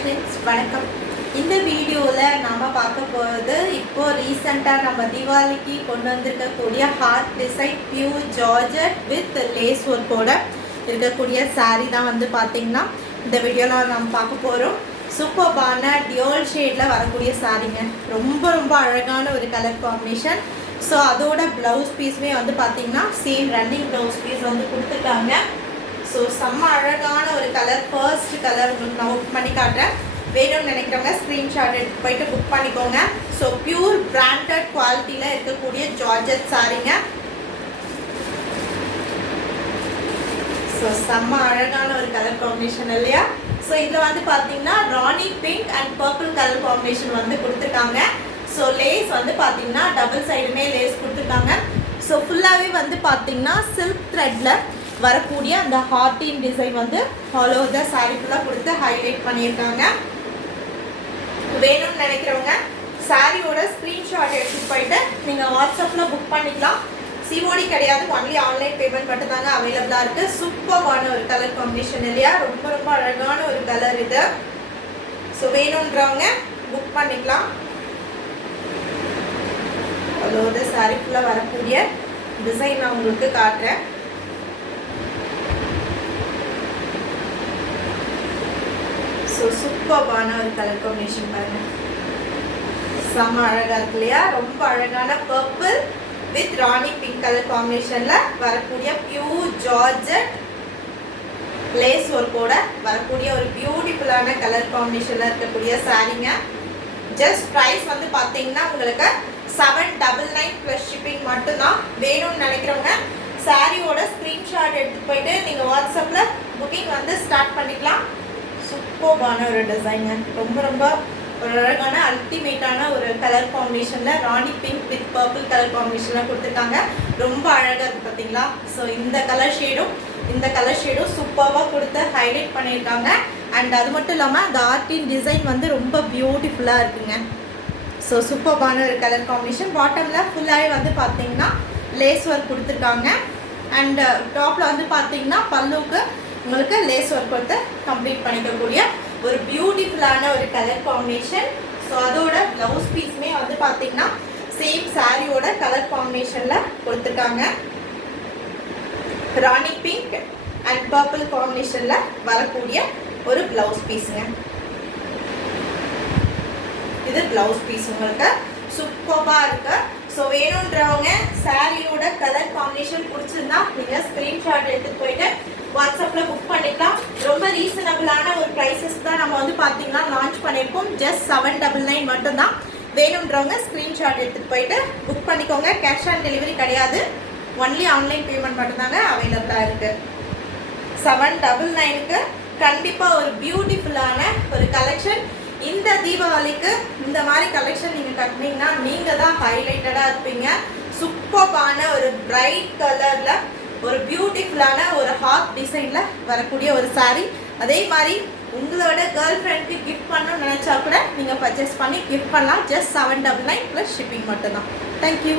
Friends வணக்கம். இந்த வீடியோவில் நாம் பார்க்க போகிறது இப்போ ரீசெண்டாக நம்ம தீபாவளிக்கு கொண்டு வந்திருக்கக்கூடிய heart design pure georgette with lace ஒர்க்கோட இருக்கக்கூடிய சாரீ தான் வந்து பார்த்திங்கன்னா இந்த வீடியோவில் நம்ம பார்க்க போகிறோம். சூப்பர்பான டியோல் ஷேடில் வரக்கூடிய சாரீங்க. ரொம்ப அழகான ஒரு கலர் காம்பினேஷன். ஸோ அதோட ப்ளவுஸ் பீஸுமே வந்து பார்த்திங்கன்னா சேம் ரன்னிங் ப்ளவுஸ் பீஸ் வந்து கொடுத்துருக்காங்க. ஸோ செம்ம அழகான ஒரு கலர். ஃபர்ஸ்ட் கலர் உங்களுக்கு நான் புக் பண்ணி காட்டுறேன். வேணும்னு நினைக்கிறவங்க ஸ்க்ரீன்ஷாட் எடுத்து போயிட்டு புக் பண்ணிக்கோங்க. ஸோ பியூர் பிராண்டட் குவாலிட்டியில் இருக்கக்கூடிய ஜார்ஜெட் சாரீங்க. ஸோ செம்ம அழகான ஒரு கலர் காம்பினேஷன் இல்லையா? ஸோ இதில் வந்து பார்த்தீங்கன்னா rani pink and purple colour combination வந்து கொடுத்துருக்காங்க. ஸோ லேஸ் வந்து பார்த்தீங்கன்னா டபுள் சைடுமே லேஸ் கொடுத்துருக்காங்க. ஸோ ஃபுல்லாகவே வந்து பார்த்தீங்கன்னா சில்க் த்ரெட்டில் வரக்கூடிய அந்த ஹார்ட்டின் டிசைன் வந்து ஆல் ஓவர் த சாரீ ஃபுல்லாக கொடுத்து ஹைலைட் பண்ணியிருக்காங்க. வேணும்னு நினைக்கிறவங்க சாரியோட ஸ்க்ரீன்ஷாட் எடுத்துகிட்டு போயிட்டு நீங்கள் வாட்ஸ்அப்பில் புக் பண்ணிக்கலாம். சிஓடி கிடையாது, ஒன்லி ஆன்லைன் பேமெண்ட் மட்டும் தாங்க அவைலபிளாக இருக்குது. சூப்பரான ஒரு கலர் காம்பினேஷன் இல்லையா? ரொம்ப அழகான ஒரு கலர் இது. ஸோ வேணுன்றவங்க புக் பண்ணிக்கலாம். ஆல் ஓவர் த சாரீ ஃபுல்லாக வரக்கூடிய டிசைன் நான் உங்களுக்கு காட்டுறேன். ஸோ சூப்பர்பான ஒரு கலர் காம்பினேஷன் பாருங்கள். செம்ம அழகாக இருக்கு இல்லையா? ரொம்ப அழகான purple with Rani pink colour காம்பினேஷனில் வரக்கூடிய பியூர் ஜார்ஜெட் லேஸ் ஒர்க்கோட வரக்கூடிய ஒரு பியூட்டிஃபுல்லான கலர் காம்பினேஷனில் இருக்கக்கூடிய சாரீங்க. ஜஸ்ட் ப்ரைஸ் வந்து பார்த்தீங்கன்னா உங்களுக்கு 799 ப்ளஸ் ஷிப்பிங் மட்டும்தான். வேணும்னு நினைக்கிறவங்க சாரியோட ஸ்க்ரீன்ஷாட் எடுத்து போயிட்டு நீங்கள் வாட்ஸ்அப்பில் புக்கிங் வந்து ஸ்டார்ட் பண்ணிக்கலாம். சூப்பர்பான ஒரு டிசைனுங்க. ரொம்ப ஒரு அழகான அல்டிமேட்டான ஒரு கலர் காம்பினேஷனில் ராணி பிங்க் வித் பர்பிள் கலர் காம்பினேஷனில் கொடுத்துருக்காங்க. ரொம்ப அழகாக இருக்குது பார்த்தீங்களா? ஸோ இந்த கலர் ஷேடும் சூப்பராக கொடுத்து ஹைலைட் பண்ணியிருக்காங்க. அண்ட் அது மட்டும் இல்லாமல் அந்த ஆர்ட்டின் டிசைன் வந்து ரொம்ப பியூட்டிஃபுல்லாக இருக்குங்க. ஸோ சூப்பர்பான ஒரு கலர் காம்பினேஷன். பாட்டமில் ஃபுல்லாகவே வந்து பார்த்தீங்கன்னா லேஸ் ஒர்க் கொடுத்துருக்காங்க. அண்ட் டாப்பில் வந்து பார்த்தீங்கன்னா பல்லுக்கு உங்களுக்கு லேஸ் ஒர்க் வந்து கம்ப்ளீட் பண்ணிக்கக்கூடிய ஒரு பியூட்டிஃபுல்லான ஒரு கலர் காம்பினேஷன். ஸோ அதோட ப்ளவுஸ் பீஸுமே வந்து பார்த்தீங்கன்னா சேம் சாரியோட கலர் காம்பினேஷனில் கொடுத்துருக்காங்க. ராணி பிங்க் அண்ட் பர்பிள் காம்பினேஷனில் வரக்கூடிய ஒரு ப்ளவுஸ் பீஸுங்க. இது ப்ளவுஸ் பீஸ் உங்களுக்கு சூப்பராக இருக்கு. ஸோ வேணுன்றவங்க சாரியோட கலர் காம்பினேஷன் பிடிச்சிருந்தா நீங்கள் ஸ்க்ரீன்ஷாட் எடுத்துகிட்டு போயிட்டு வாட்ஸ்அப்பில் புக் பண்ணிக்கலாம். ரொம்ப ரீசனபிளான ஒரு ப்ரைஸஸ் தான் நம்ம வந்து பார்த்தீங்கன்னா லான்ச் பண்ணியிருக்கோம். ஜஸ்ட் 799 மட்டும்தான். வேணுன்றவங்க ஸ்க்ரீன்ஷாட் எடுத்துகிட்டு போயிட்டு புக் பண்ணிக்கோங்க. கேஷ் ஆன் டெலிவரி கிடையாது, ஒன்லி ஆன்லைன் பேமெண்ட் மட்டும்தாங்க அவைலபிளாக இருக்குது. 799க்கு கண்டிப்பாக ஒரு பியூட்டிஃபுல்லான ஒரு கலெக்ஷன். இந்த தீபாவளிக்கு இந்த மாதிரி கலெக்ஷன் நீங்கள் கட்டினீங்கன்னா நீங்கள் தான் ஹைலைட்டடாக இருப்பீங்க. சூப்பர்பான ஒரு பிரைட் கலரில் ஒரு பியூட்டிஃபுல்லான ஒரு ஹார்ட் டிசைனில் வரக்கூடிய ஒரு சாரீ. அதே மாதிரி உங்களோட கேர்ள் ஃப்ரெண்டுக்கு கிஃப்ட் பண்ணணும்னு நினச்சா கூட நீங்கள் பர்ச்சேஸ் பண்ணி கிஃப்ட் பண்ணலாம். ஜஸ்ட் 799 ப்ளஸ் ஷிப்பிங் மட்டும்தான். தேங்க்யூ.